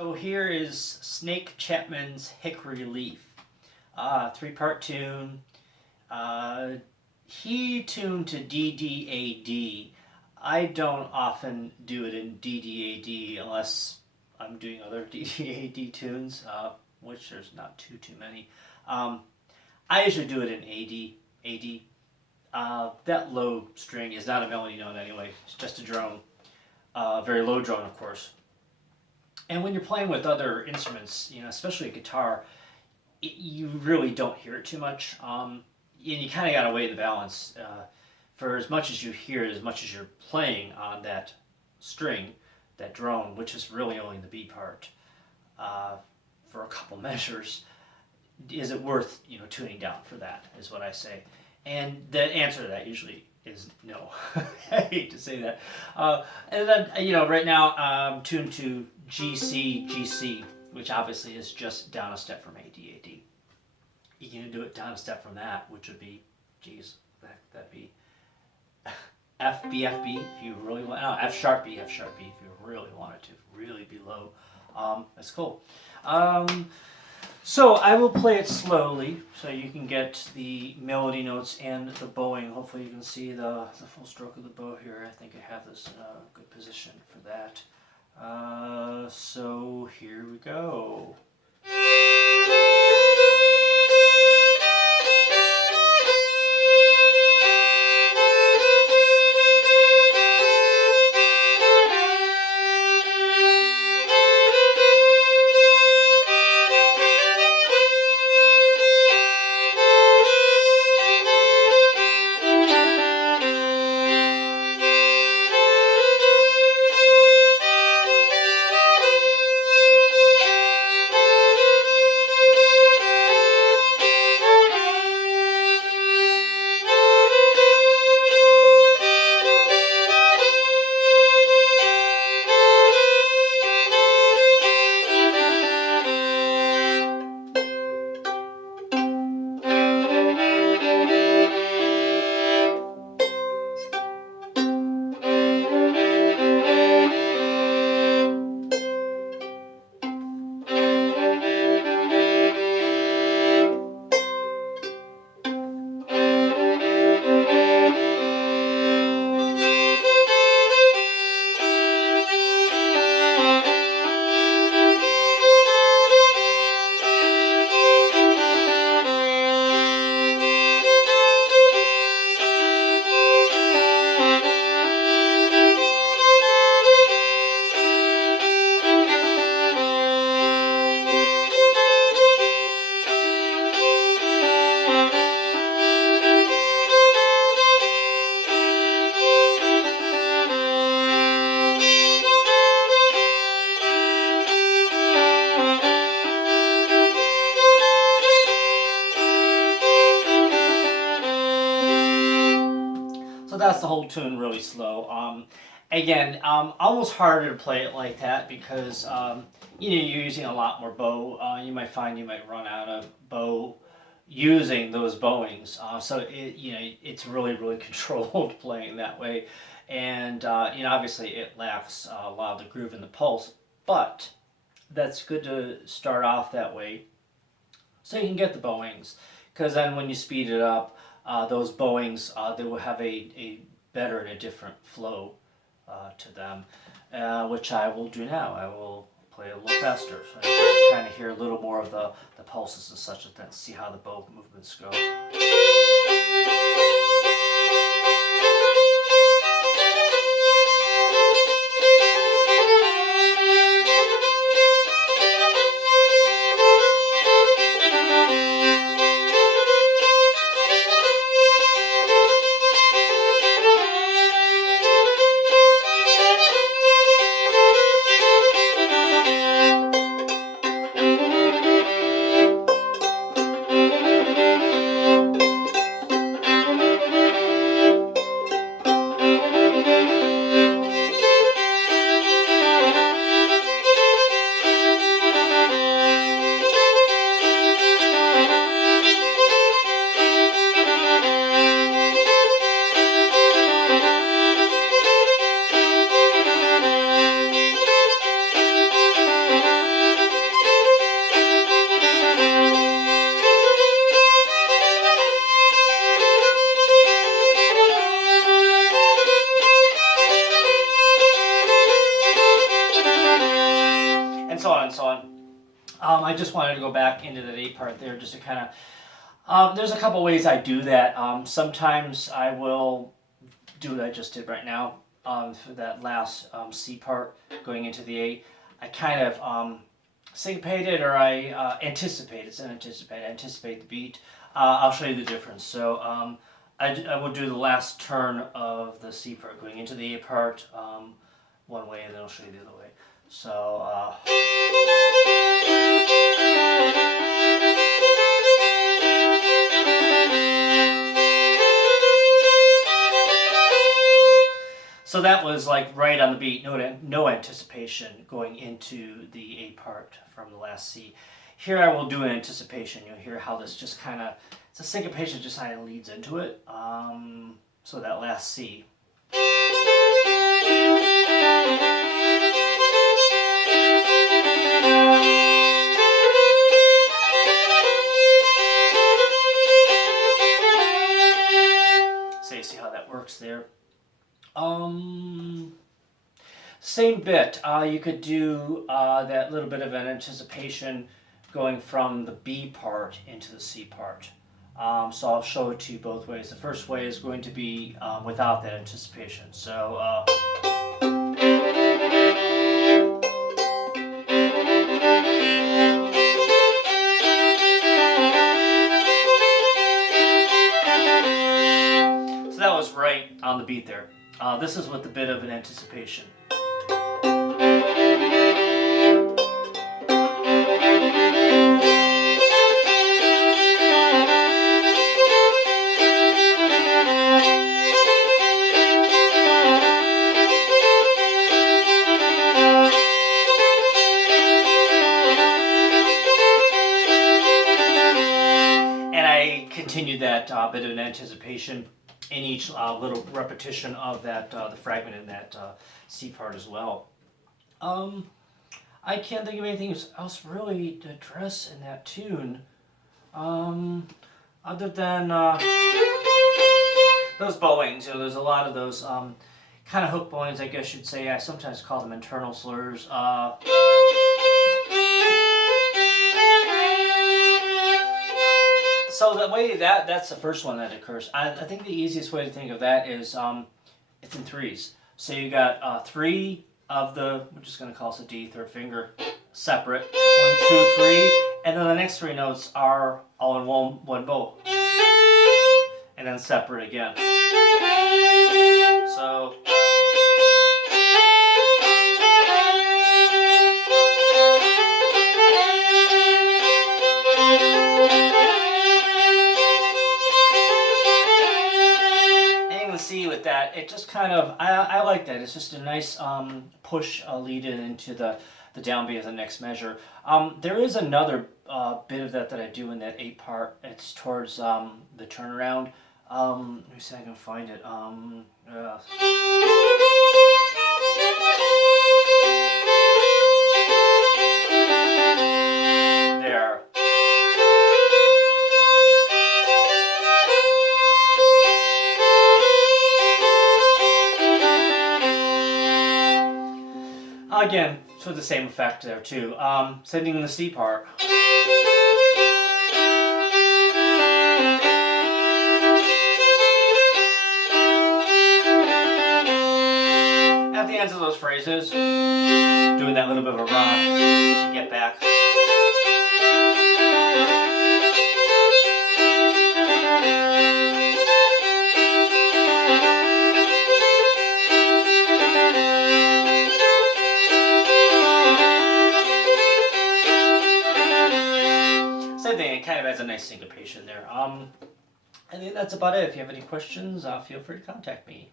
So here is Snake Chapman's Hickory Leaf, three-part tune. He tuned to DDAD. I don't often do it in DDAD unless I'm doing other DDAD tunes, which there's not too many. I usually do it in AD. That low string is not a melody note anyway. It's just a drone, very low drone, of course. And when you're playing with other instruments, especially a guitar, you really don't hear it too much. And you kind of got to weigh the balance. For as much as you hear it, as much as you're playing on that string, that drone, which is really only the B part, for a couple measures, is it worth tuning down for that? Is what I say. And the answer to that usually is no. I hate to say that. And then right now I'm tuned to GCGC, which obviously is just down a step from ADAD. You can do it down a step from that, which would be, that'd be FBFB if you really want. No, F sharp B if you really wanted to really be low. That's cool. So I will play it slowly so you can get the melody notes and the bowing. Hopefully you can see the full stroke of the bow here. I think I have this in a good position for that. So here we go. So that's the whole tune, really slow. Again, almost harder to play it like that because you're using a lot more bow. You might find you might run out of bow using those bowings. So it's really controlled playing that way, and obviously it lacks a lot of the groove and the pulse. But that's good to start off that way, so you can get the bowings. Because then when you speed it up, those bowings, they will have a better and a different flow to them, which I will do now. I will play a little faster so you can kind of hear a little more of the pulses and such like that, see how the bow movements go. and so on and so on. I just wanted to go back into that A part there just to kind of, there's a couple ways I do that. Sometimes I will do what I just did right now for that last C part going into the A. I kind of syncopate it, or I anticipate. It's an anticipate. I anticipate the beat. I'll show you the difference. So I will do the last turn of the C part going into the A part one way, and then I'll show you the other way. So. So that was like right on the beat, no anticipation going into the A part from the last C. Here I will do an anticipation. You'll hear how this just kind of, it's a syncopation, just kind of leads into it. So that last C. So you see how that works there. Same bit. You could do that little bit of an anticipation going from the B part into the C part. So I'll show it to you both ways. The first way is going to be without that anticipation. So. So that was right on the beat there. This is with a bit of an anticipation. And I continued that bit of an anticipation in each little repetition of that the fragment in that C part as well. I can't think of anything else really to address in that tune, other than those bowings. You know, there's a lot of those kind of hook bowings, I guess you'd say. I sometimes call them internal slurs. So the way that's the first one that occurs. I think the easiest way to think of that is it's in threes. So you got three of the, we're just going to call this a D, third finger, separate. 1, 2, 3, and then the next three notes are all in one bow, and then separate again. So. See with that, it just kind of, I like that. It's just a nice push lead in into the downbeat of the next measure. There is another bit of that I do in that 8 part. It's towards the turnaround. Let me see if I can find it. There. Again, for the same effect there too. Sending in the C part. At the ends of those phrases, doing that little bit of a rock to get back. Same thing, it kind of has a nice syncopation there. I think that's about it. If you have any questions, feel free to contact me.